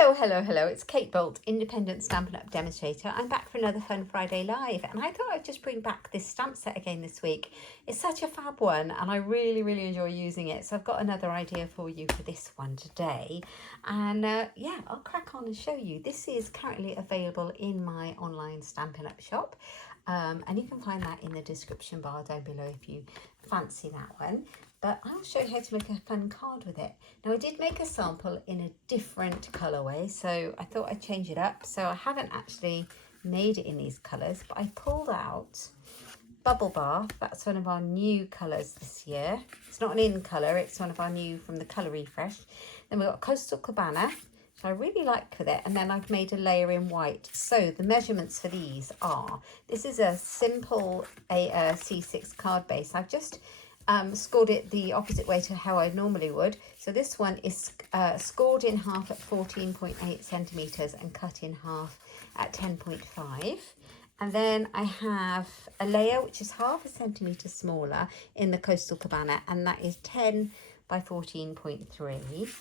Hello. It's Kate Bolt, independent Stampin' Up demonstrator. I'm back for another Fun Friday Live, and I thought I'd just bring back this stamp set again this week. It's such a fab one, and I really enjoy using it. So I've got another idea for you for this one today. And yeah, I'll crack on and show you. This is currently available in my online Stampin' Up shop. And you can find that in the description bar down below if you fancy that one. But I'll show you how to make a fun card with it. Now I did make a sample in a different colourway, so I thought I'd change it up. So I haven't actually made it in these colours, but I pulled out Bubble Bath. That's one of our new colours this year. It's not an in colour, it's one of our new from the Colour Refresh. Then we've got Coastal Cabana, which I really like with it, and then I've made a layer in white. So the measurements for these are, this is a simple C6 card base. I've just scored it the opposite way to how I normally would. So this one is scored in half at 14.8 centimetres and cut in half at 10.5. And then I have a layer which is half a centimetre smaller in the Coastal Cabana, and that is 10 by 14.3.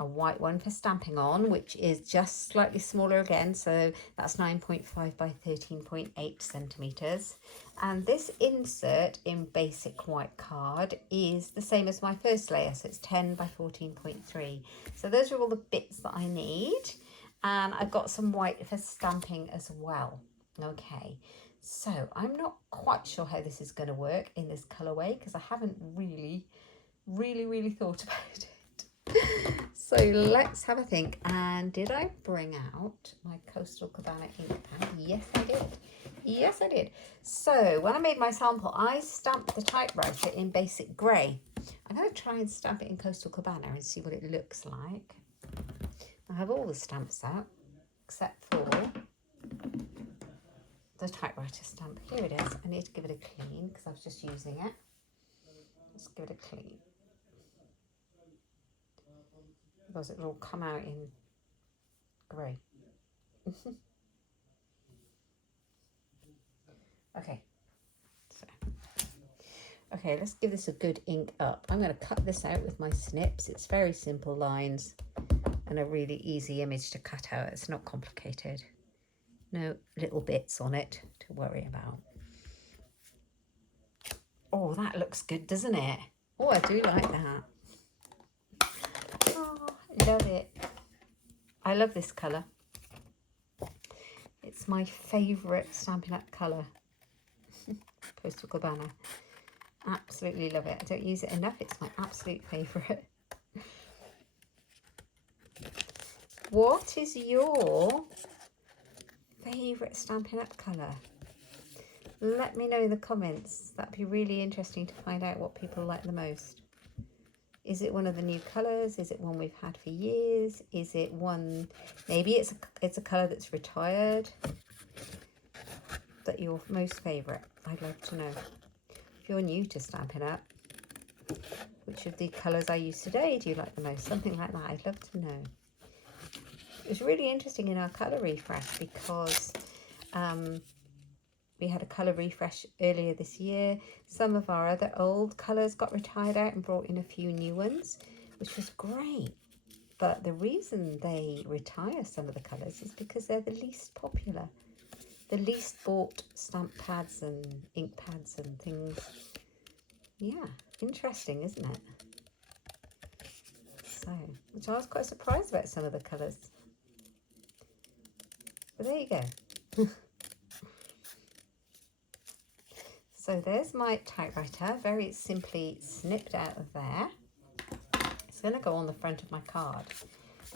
A white one for stamping on, which is just slightly smaller again, so that's 9.5 by 13.8 centimetres. And this insert in basic white card is the same as my first layer, so it's 10 by 14.3. So those are all the bits that I need, and I've got some white for stamping as well. Okay, so I'm not quite sure how this is going to work in this colourway because I haven't really thought about it. So let's have a think. And did I bring out my Coastal Cabana ink pad? Yes, I did. So when I made my sample, I stamped the typewriter in basic grey. I'm going to try and stamp it in Coastal Cabana and see what it looks like. I have all the stamps out except for the typewriter stamp. Here it is. I need to give it a clean because I was just using it. Let's give it a clean. Because it will come out in grey. Okay, let's give this a good ink up. I'm going to cut this out with my snips. It's very simple lines and a really easy image to cut out. It's not complicated. No little bits on it to worry about. Oh, that looks good, doesn't it? Oh, I do like that. Love it. I love this colour. It's my favourite Stampin' Up colour. Coastal Cabana. Absolutely love it. I don't use it enough. It's my absolute favourite. What is your favourite Stampin' Up colour? Let me know in the comments. That'd be really interesting to find out what people like the most. Is it one of the new colours? Is it one we've had for years? Is it one, maybe it's a colour that's retired that your most favourite? I'd like to know. If you're new to Stampin' Up, which of the colours I use today do you like the most? Something like that. I'd love to know. It was really interesting in our colour refresh because we had a colour refresh earlier this year. Some of our other old colours got retired out and brought in a few new ones, which was great. But the reason they retire some of the colours is because they're the least popular. The least bought stamp pads and ink pads and things. Yeah, interesting, isn't it? So, which I was quite surprised about some of the colours. But there you go. So there's my typewriter, very simply snipped out of there. It's going to go on the front of my card.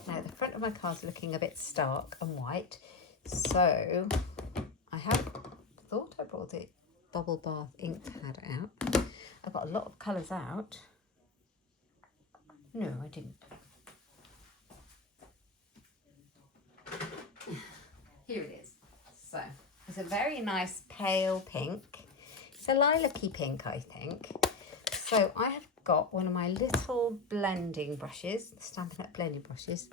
Now the front of my card's looking a bit stark and white, so I have thought I brought the Bubble Bath ink pad out. I've got a lot of colours out. No, I didn't. Here it is. So it's a very nice pale pink. It's a lilac-y pink, I think. So I have got one of my little blending brushes, the Stampin' Up blending brushes.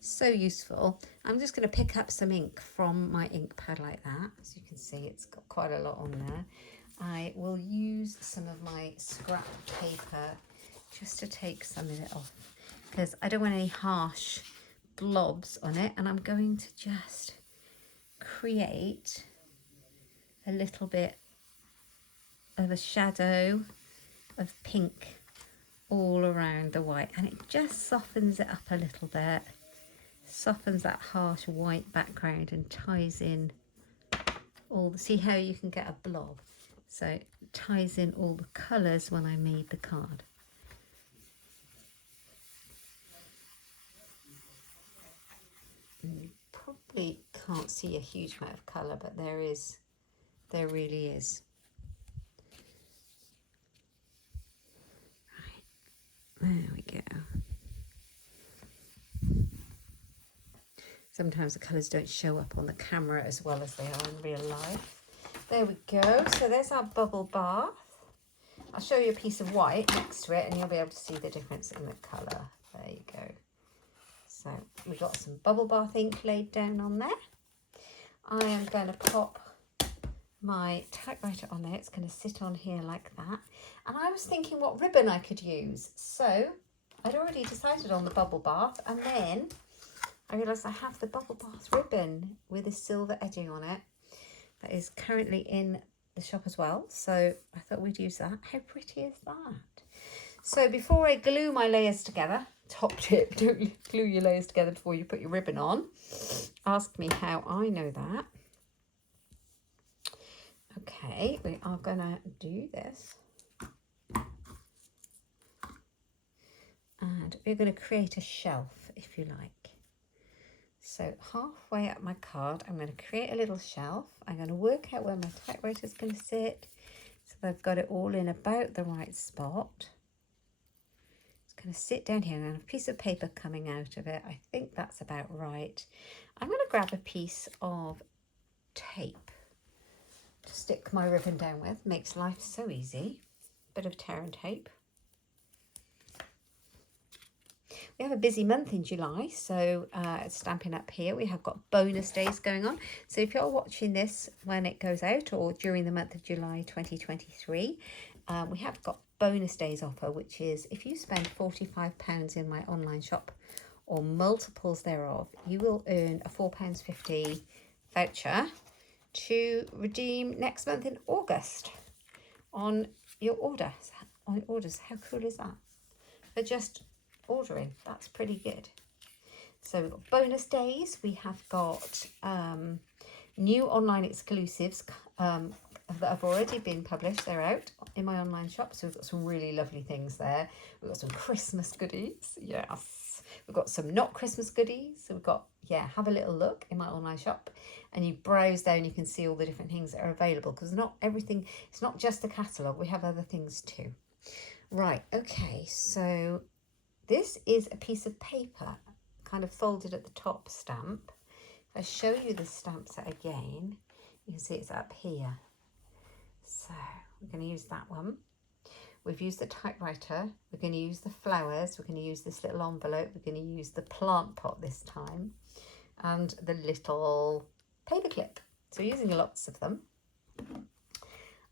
So useful. I'm just going to pick up some ink from my ink pad like that. As you can see, it's got quite a lot on there. I will use some of my scrap paper just to take some of it off because I don't want any harsh blobs on it, and I'm going to just create a little bit of a shadow of pink all around the white, and it just softens it up a little bit, softens that harsh white background and ties in all the, see how you can get a blob, so it ties in all the colours when I made the card. You probably can't see a huge amount of colour, but there really is. Right, there we go. Sometimes the colours don't show up on the camera as well as they are in real life. There we go. So there's our bubble bath. I'll show you a piece of white next to it and you'll be able to see the difference in the colour. There you go. So we've got some bubble bath ink laid down on there. I am going to pop my typewriter on there. It's going to sit on here like that. And I was thinking what ribbon I could use. So I'd already decided on the bubble bath, and then I realised I have the bubble bath ribbon with a silver edging on it that is currently in the shop as well. So I thought we'd use that. How pretty is that? So before I glue my layers together, top tip, don't glue your layers together before you put your ribbon on. Ask me how I know that. Okay, we are going to do this. And we're going to create a shelf, if you like. So halfway up my card, I'm going to create a little shelf. I'm going to work out where my typewriter is going to sit, so that I've got it all in about the right spot. It's going to sit down here, and I have a piece of paper coming out of it. I think that's about right. I'm going to grab a piece of tape to stick my ribbon down with. Makes life so easy. Bit of tear and tape. We have a busy month in July, so at Stampin' Up here we have got bonus days going on. So if you're watching this when it goes out or during the month of July 2023, we have got bonus days offer, which is if you spend £45 in my online shop or multiples thereof, you will earn a £4.50 voucher to redeem next month in August on your order. On orders, how cool is that? For just ordering, that's pretty good. So we've got bonus days. We have got new online exclusives that have already been published. They're out in my online shop, so we've got some really lovely things there. We've got some Christmas goodies, yes. We've got some not Christmas goodies. So we've got, yeah, have a little look in my online shop, and you browse down, you can see all the different things that are available, because not everything, it's not just the catalogue, we have other things too. Right, okay, so this is a piece of paper, kind of folded at the top stamp. If I show you the stamp set again, you can see it's up here. So we're going to use that one. We've used the typewriter. We're going to use the flowers. We're going to use this little envelope. We're going to use the plant pot this time. And the little paper clip. So we're using lots of them.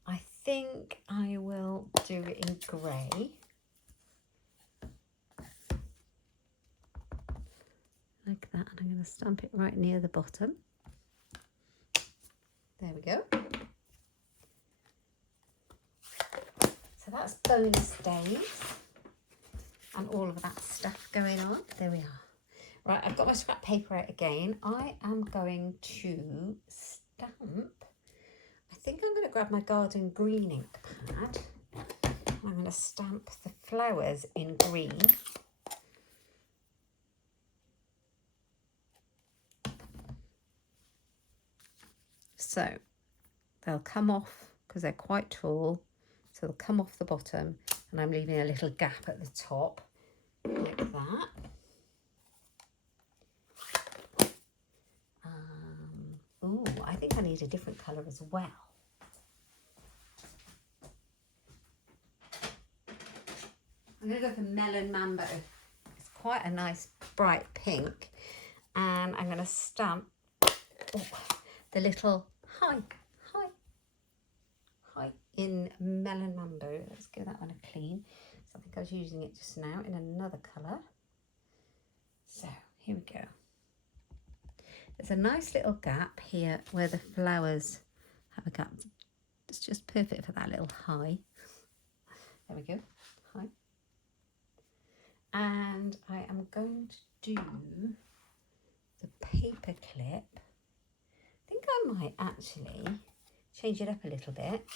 I think I will do it in grey. Like that, and I'm going to stamp it right near the bottom. There we go. So that's bonus days and all of that stuff going on. There we are. Right, I've got my scrap paper out again. I am going to stamp. I think I'm going to grab my garden green ink pad. I'm going to stamp the flowers in green. So they'll come off because they're quite tall. So they'll come off the bottom, and I'm leaving a little gap at the top like that. Ooh, I think I need a different colour as well. I'm going to go for Melon Mambo. It's quite a nice bright pink. And I'm going to stamp the little hi in Melon Mambo. Let's give that one a clean. So I think I was using it just now in another colour. So Here we go. There's a nice little gap here where the flowers have a gap. It's just perfect for that little high. There we go, high. And I am going to do the paper clip. I think I might actually change it up a little bit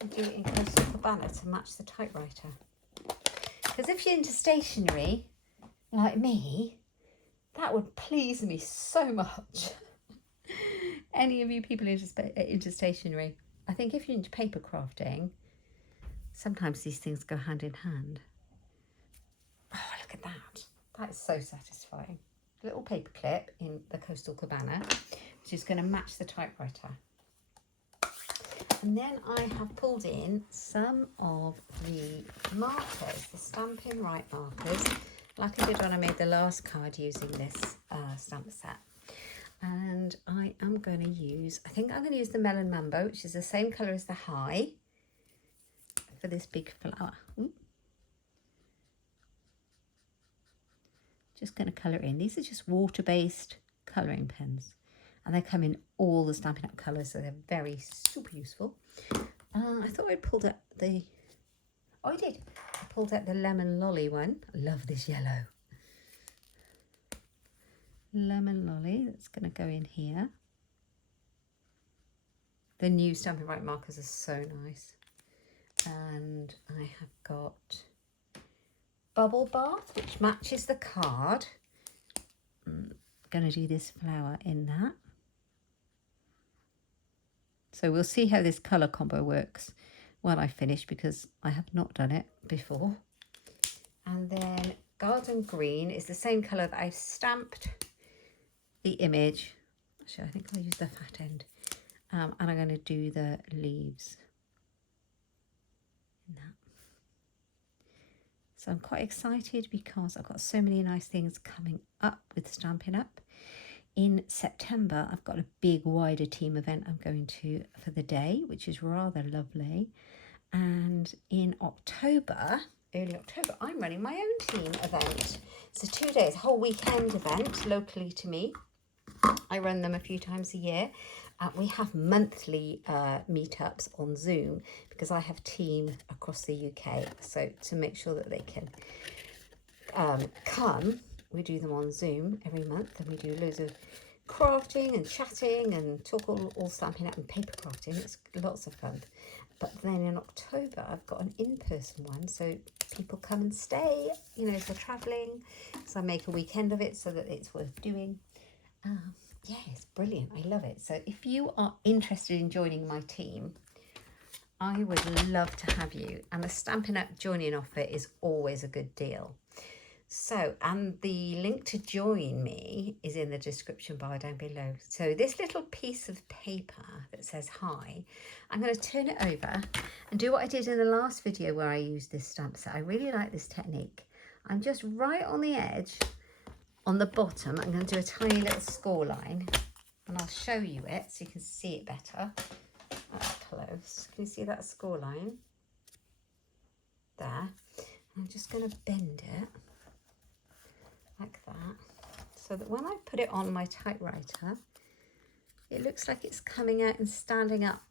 and do it in Coastal Cabana to match the typewriter. Because if you're into stationery like me, that would please me so much. Any of you people into stationery, I think if you're into paper crafting, sometimes these things go hand in hand. Oh, look at that. That is so satisfying. A little paper clip in the Coastal Cabana, which is going to match the typewriter. And then I have pulled in some of the markers, the Stampin' Right markers, like I did when I made the last card using this stamp set. And I am going to use, I think I'm going to use the Melon Mambo, which is the same colour as the high, for this big flower. Ooh. Just going to colour in. These are just water-based colouring pens. And they come in all the Stampin' Up colours, so they're very super useful. I thought I'd pulled out the... Oh, I did. I pulled out the Lemon Lolly one. I love this yellow. Lemon Lolly, that's going to go in here. The new Stampin' Right markers are so nice. And I have got Bubble Bath, which matches the card. I'm going to do this flower in that. So we'll see how this colour combo works when I finish, because I have not done it before. And then Garden Green is the same colour that I've stamped the image. Actually, I think I'll use the fat end. And I'm going to do the leaves in that. So I'm quite excited because I've got so many nice things coming up with Stampin' Up. In September, I've got a big wider team event I'm going to for the day, which is rather lovely. And in October, early October, I'm running my own team event. It's a 2 days, whole weekend event locally to me. I run them a few times a year. We have monthly meetups on Zoom because I have a team across the UK. So to make sure that they can come, we do them on Zoom every month, and we do loads of crafting and chatting and talk all Stampin' Up and paper crafting. It's lots of fun. But then in October, I've got an in-person one, so people come and stay, you know, if they're travelling. So I make a weekend of it so that it's worth doing. Yeah, it's brilliant. I love it. So if you are interested in joining my team, I would love to have you. And the Stampin' Up joining offer is always a good deal. So, and the link to join me is in the description bar down below. So this little piece of paper that says hi, I'm going to turn it over and do what I did in the last video where I used this stamp set. I really like this technique. I'm just right on the edge, on the bottom. I'm going to do a tiny little score line, and I'll show you it so you can see it better up close. Can you see that score line? There. And I'm just going to bend it like that, so that when I put it on my typewriter, it looks like it's coming out and standing up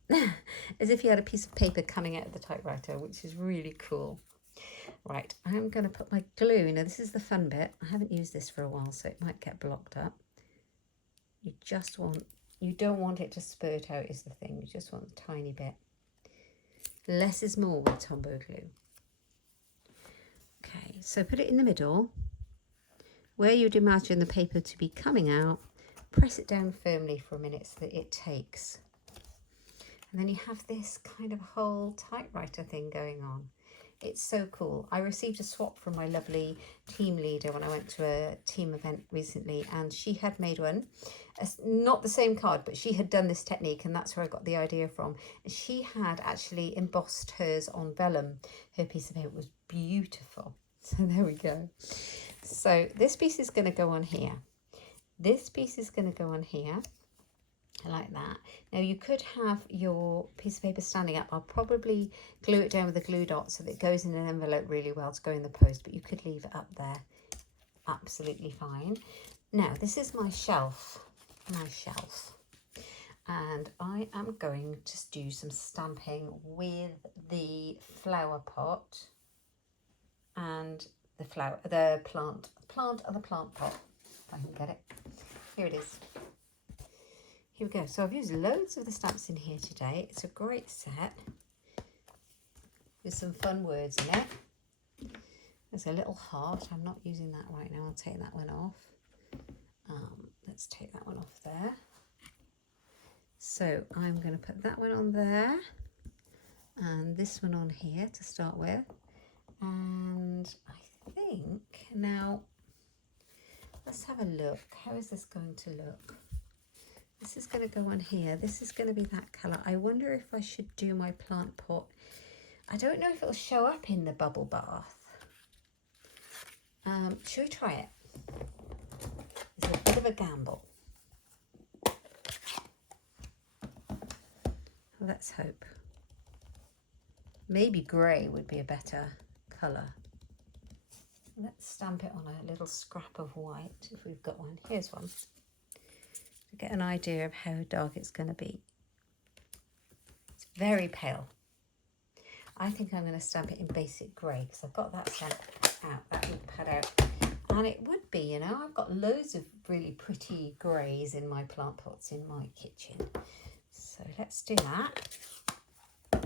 as if you had a piece of paper coming out of the typewriter, which is really cool. Right, I'm going to put my glue. Now this is the fun bit. I haven't used this for a while, so it might get blocked up. You don't want it to spurt out is the thing. You just want a tiny bit. Less is more with Tombow glue. Okay, so put it in the middle, where you'd imagine the paper to be coming out. Press it down firmly for a minute so that it takes. And then you have this kind of whole typewriter thing going on. It's so cool. I received a swap from my lovely team leader when I went to a team event recently, and she had made one. Not the same card, but she had done this technique, and that's where I got the idea from. She had actually embossed hers on vellum. Her piece of paper was beautiful. So there we go. So this piece is going to go on here. This piece is going to go on here. I like that. Now you could have your piece of paper standing up. I'll probably glue it down with a glue dot so that it goes in an envelope really well to go in the post, but you could leave it up there. Absolutely fine. Now this is my shelf. And I am going to do some stamping with the flower pot and the plant of the plant pot, if I can get it. Here it is. Here we go. So I've used loads of the stamps in here today. It's a great set with some fun words in it. There's a little heart. I'm not using that right now. I'll take that one off. Let's take that one off there. So I'm going to put that one on there and this one on here to start with. And I think now, let's have a look. How is this going to look? This is going to go on here. This is going to be that colour. I wonder if I should do my plant pot. I don't know if it'll show up in the bubble bath. Should we try it? It's a bit of a gamble. Let's hope. Maybe grey would be a better colour. Let's stamp it on a little scrap of white if we've got one. Here's one. To get an idea of how dark it's going to be. It's very pale. I think I'm going to stamp it in basic grey because I've got that stamp out, that would pad out. And it would be, you know, I've got loads of really pretty greys in my plant pots in my kitchen. So let's do that. I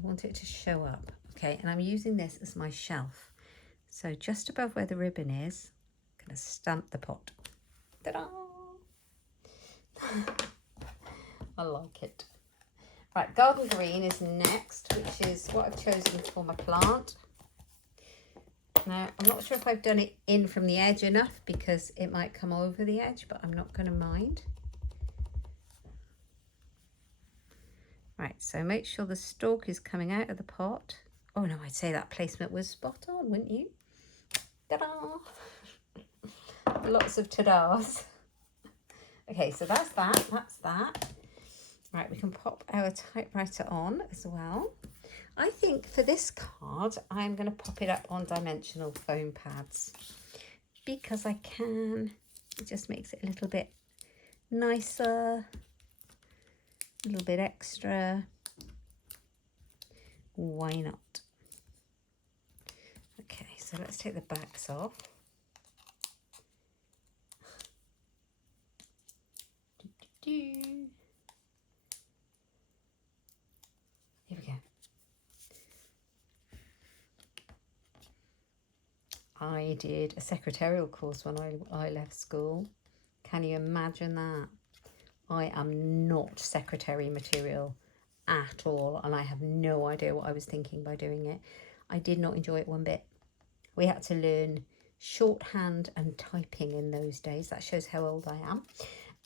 want it to show up. Okay, and I'm using this as my shelf. So just above where the ribbon is, I'm going to stamp the pot. Ta-da! I like it. Right, garden green is next, which is what I've chosen for my plant. Now, I'm not sure if I've done it in from the edge enough because it might come over the edge, but I'm not going to mind. Right, so make sure the stalk is coming out of the pot. Oh no, I'd say that placement was spot on, wouldn't you? Ta-da! Lots of ta-das. Okay, so that's that. Right, we can pop our typewriter on as well. I think for this card, I'm going to pop it up on dimensional foam pads because I can. It just makes it a little bit nicer. A little bit extra. Why not? Okay, so let's take the backs off. Here we go. I did a secretarial course when I left school. Can you imagine that? I am not secretary material at all, and I have no idea what I was thinking by doing it. I did not enjoy it one bit. We had to learn shorthand and typing in those days. That shows how old I am.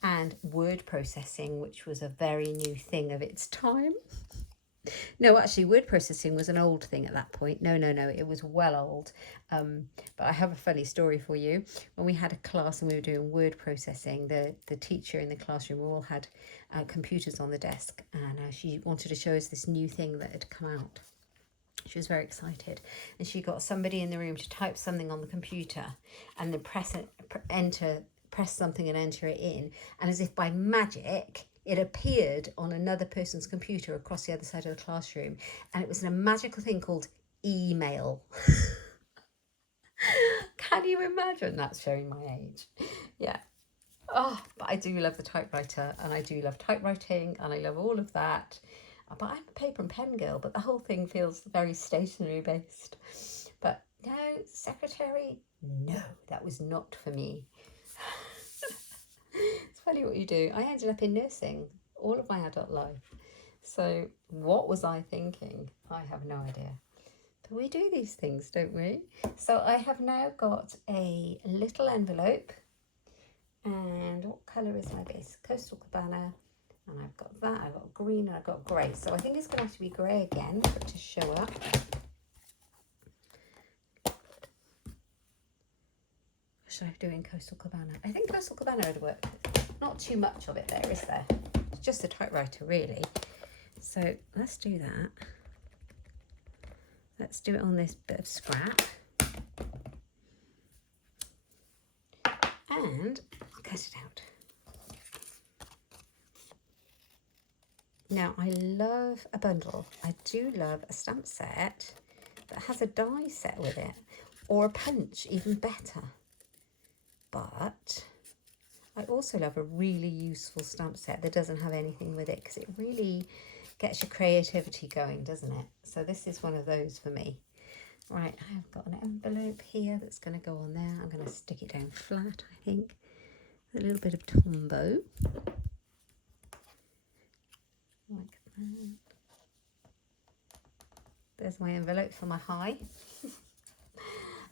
And word processing, which was a very new thing of its time. No, actually, word processing was an old thing at that point. No, it was well old. But I have a funny story for you. When we had a class and we were doing word processing, the teacher in the classroom, we all had computers on the desk, and she wanted to show us this new thing that had come out. She was very excited, and she got somebody in the room to type something on the computer and then press something and enter it in, and as if by magic, it appeared on another person's computer across the other side of the classroom, and it was a magical thing called email. Can you imagine? That's showing my age. Yeah. Oh, but I do love the typewriter, and I do love typewriting, and I love all of that. But I'm a paper and pen girl, but the whole thing feels very stationery based. But no, secretary, no, that was not for me. It's funny what you do. I ended up in nursing all of my adult life. So what was I thinking? I have no idea. But we do these things, don't we? So I have now got a little envelope. And what colour is my base? Coastal Cabana. And I've got that. I've got green and I've got grey. So I think it's going to have to be grey again for it to show up. Should I do it in Coastal Cabana? I think Coastal Cabana would work. Not too much of it there, is there? It's just a typewriter, really. So let's do that. Let's do it on this bit of scrap. And I'll cut it out. Now, I love a bundle. I do love a stamp set that has a die set with it, or a punch, even better. But I also love a really useful stamp set that doesn't have anything with it, because it really gets your creativity going, doesn't it? So this is one of those for me. Right, I've got an envelope here that's going to go on there. I'm going to stick it down flat, I think. A little bit of Tombow. Like that. There's my envelope for my high.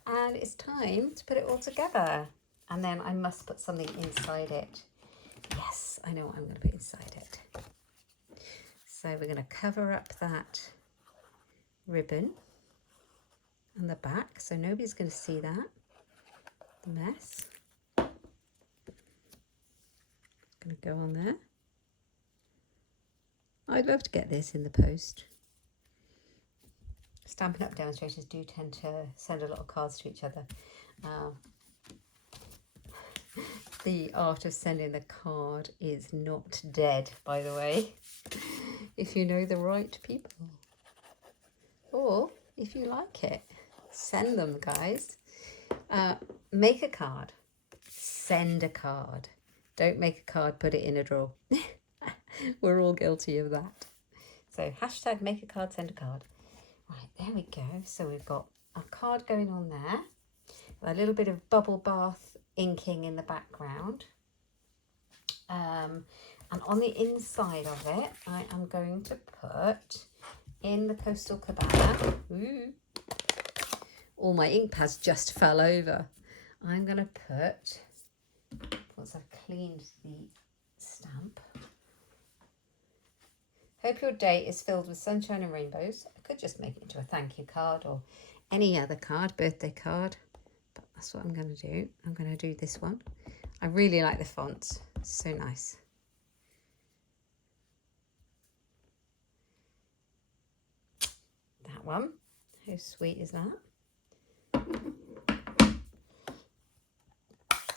And it's time to put it all together. And then I must put something inside it. Yes, I know what I'm going to put inside it. So we're going to cover up that ribbon and the back, so nobody's going to see that, the mess. Going to go on there. I'd love to get this in the post. Stampin' Up demonstrators do tend to send a lot of cards to each other. The art of sending the card is not dead, by the way, if you know the right people. Or if you like it, send them, guys. Make a card. Send a card. Don't make a card, put it in a drawer. We're all guilty of that. So hashtag make a card, send a card. Right, there we go. So we've got a card going on there. A little bit of bubble bath inking in the background. And on the inside of it, I am going to put in the Coastal Cabana. Ooh, all my ink pads just fell over. I'm going to put, once I've cleaned the stamp, hope your day is filled with sunshine and rainbows. I could just make it into a thank you card or any other card, birthday card, but that's what I'm going to do. I'm going to do this one. I really like the font, it's so nice. That one, how sweet is that?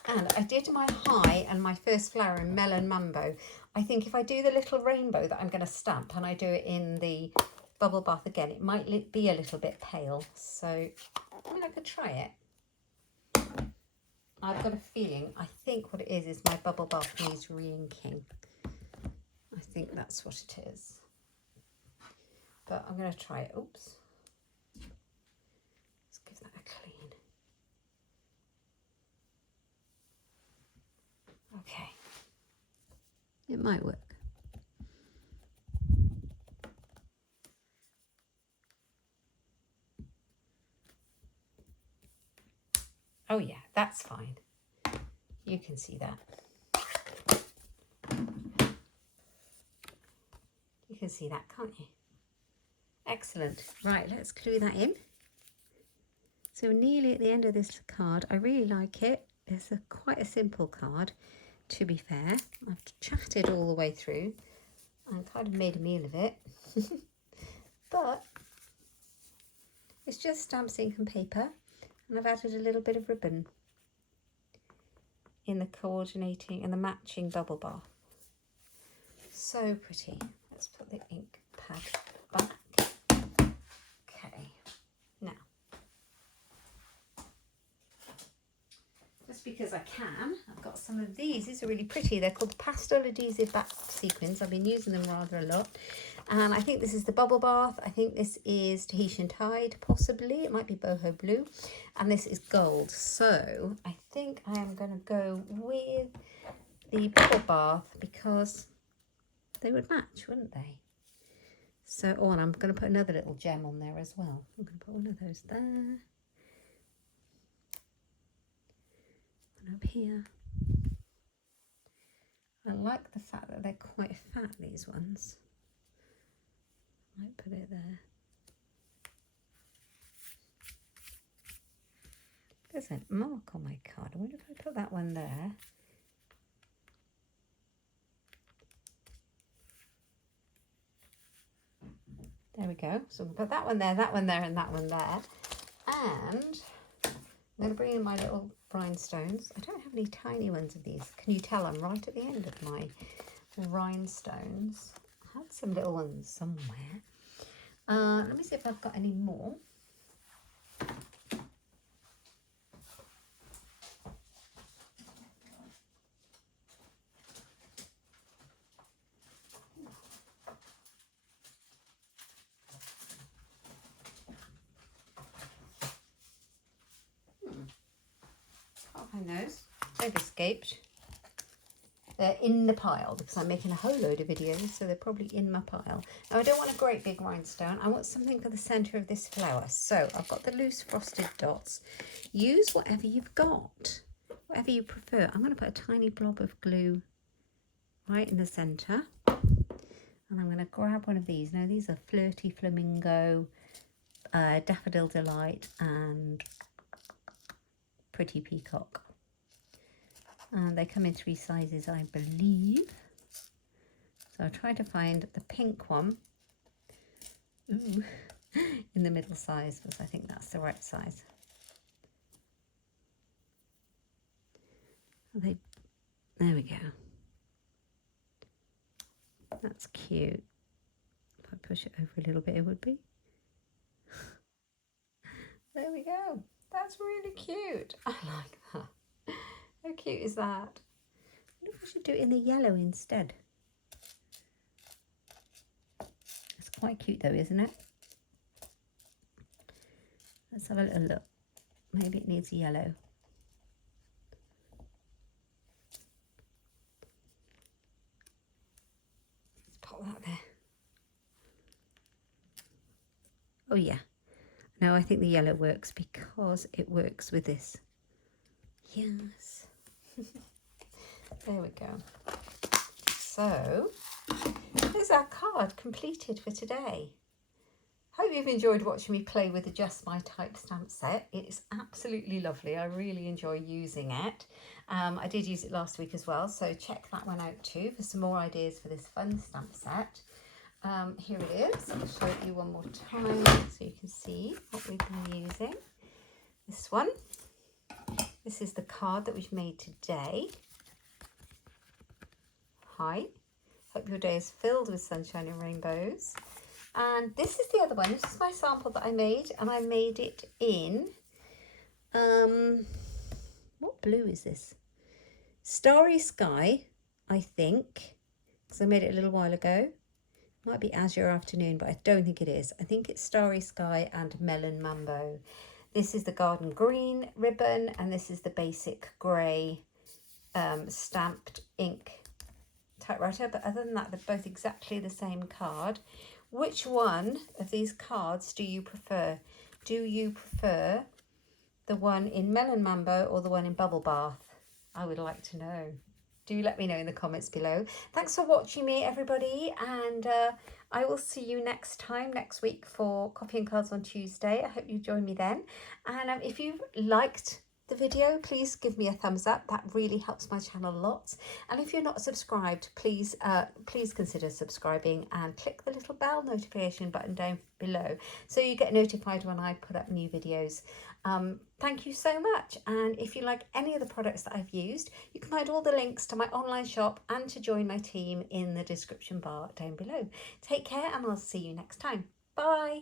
And I did my high and my first flower in Melon Mambo. I think if I do the little rainbow that I'm going to stamp and I do it in the bubble bath again, it might be a little bit pale. So I mean, I could try it. I've got a feeling, I think what it is my bubble bath needs re-inking. I think that's what it is. But I'm going to try it. Oops. Let's give that a clean. Okay. It might work. Oh yeah, that's fine. You can see that. You can see that, can't you? Excellent. Right, let's glue that in. So nearly at the end of this card. I really like it. It's quite a simple card, to be fair. I've chatted all the way through and kind of made a meal of it. But it's just stamps, ink and paper, and I've added a little bit of ribbon in the coordinating and the matching bubble bath. So pretty. Let's put the ink pad back. Okay, now, just because I can, I've got some of these. These are really pretty. They're called Pastel Adhesive Back Sequins. I've been using them rather a lot. And I think this is the bubble bath. I think this is Tahitian Tide, possibly. It might be boho blue. And this is gold. So I think I am going to go with the bubble bath because they would match, wouldn't they? So, oh, and I'm going to put another little gem on there as well. I'm going to put one of those there. One up here. I like the fact that they're quite fat, these ones. Might put it there. There's a mark on my card. I wonder if I put that one there. There we go. So we've got that one there, and that one there. And I'm going to bring in my little rhinestones. I don't have any tiny ones of these. Can you tell I'm right at the end of my rhinestones? I had some little ones somewhere. Let me see if I've got any more. Can't find those. They've escaped. They're in the pile because I'm making a whole load of videos, so they're probably in my pile. Now, I don't want a great big rhinestone. I want something for the centre of this flower. So I've got the loose frosted dots. Use whatever you've got, whatever you prefer. I'm going to put a tiny blob of glue right in the centre. And I'm going to grab one of these. Now, these are Flirty Flamingo, Daffodil Delight, and Pretty Peacock. And they come in 3 sizes, I believe. So I'll try to find the pink one in the middle size, because I think that's the right size. There we go. That's cute. If I push it over a little bit, it would be. There we go. That's really cute. I like that. How cute is that? I wonder if I should do it in the yellow instead. It's quite cute though, isn't it? Let's have a little look. Maybe it needs yellow. Let's pop that there. Oh yeah. No, I think the yellow works because it works with this. Yes. There we go. So, there's our card completed for today. Hope you've enjoyed watching me play with the Just My Type stamp set. It's absolutely lovely. I really enjoy using it. I did use it last week as well, so check that one out too for some more ideas for this fun stamp set. Here it is. I'll show it you one more time so you can see what we've been using. This one. This is the card that we've made today. Hi. Hope your day is filled with sunshine and rainbows. And this is the other one. This is my sample that I made, and I made it in, what blue is this? Starry Sky, I think, because I made it a little while ago. It might be Azure Afternoon, but I don't think it is. I think it's Starry Sky and Melon Mambo. This is the Garden Green ribbon, and this is the basic grey stamped ink typewriter. But other than that, they're both exactly the same card. Which one of these cards do you prefer? Do you prefer the one in Melon Mambo or the one in Bubble Bath? I would like to know. Do let me know in the comments below. Thanks for watching me, everybody, and I will see you next time, next week, for Coffee and Cards on Tuesday. I hope you join me then. And if you've liked the video, please give me a thumbs up. That really helps my channel a lot. And if you're not subscribed, please consider subscribing and click the little bell notification button down below so you get notified when I put up new videos. Thank you so much. And if you like any of the products that I've used, you can find all the links to my online shop and to join my team in the description bar down below. Take care, and I'll see you next time. Bye.